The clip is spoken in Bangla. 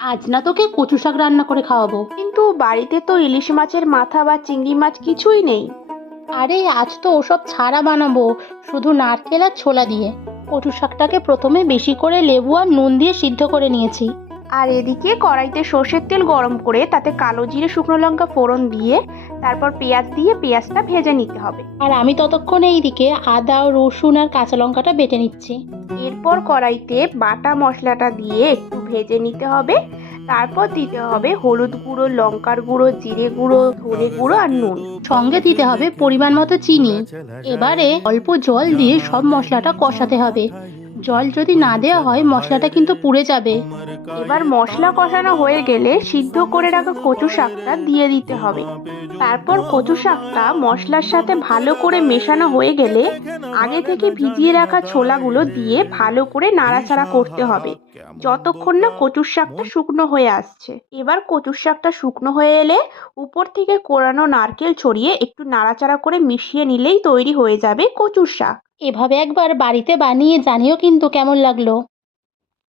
আজ না তোকে কচু শাক রান্না করে খাওয়াবো। কিন্তু বাড়িতে তো ইলিশ মাছের মাথা বা চিংড়ি মাছ কিছুই নেই। আরে আজ তো ওসব ছাড়া বানাবো, শুধু নারকেল আর ছোলা দিয়ে। কচু শাকটাকে প্রথমে বেশি করে লেবু আর নুন দিয়ে সিদ্ধ করে নিয়েছি। আর এদিকে কড়াইতে সর্ষের তেল গরম করে তাতে কালো জিরে শুকনো লঙ্কা ফোড়ন দিয়ে তারপর পেঁয়াজ দিয়ে পেঁয়াজটা ভেজে নিতে হবে। আর আমি ততক্ষণে এইদিকে আদা রসুন আর কাঁচা লঙ্কাটা বেটে নিচ্ছি। এরপর কড়াইতে বাটা মশলাটা দিয়ে একটু ভেজে নিতে হবে। তারপর দিতে হবে হলুদ গুঁড়ো, লঙ্কার গুঁড়ো, জিরে গুঁড়ো, ধনে গুঁড়ো আর নুন। সঙ্গে দিতে হবে পরিমাণ মতো চিনি। এবারে অল্প জল দিয়ে সব মশলাটা কষাতে হবে। জল যদি না দেওয়া হয় মশলাটা কিন্তু পুড়ে যাবে। এবার মশলা কষানো হয়ে গেলে সিদ্ধ করে রাখা কচু শাকটা দিয়ে দিতে হবে। তারপর কচু শাকটা মশলার সাথে ভালো করে মেশানো হয়ে গেলে আগে থেকে ভিজিয়ে রাখা ছোলাগুলো দিয়ে ভালো করে নাড়াচাড়া করতে হবে যতক্ষণ না কচুর শাকটা শুকনো হয়ে আসছে। এবার কচুর শাকটা শুকনো হয়ে এলে উপর থেকে কোরানো নারকেল ছড়িয়ে একটু নাড়াচাড়া করে মিশিয়ে নিলেই তৈরি হয়ে যাবে কচুর শাক। এভাবে একবার বাড়িতে বানিয়ে জানিও কিন্তু কেমন লাগলো।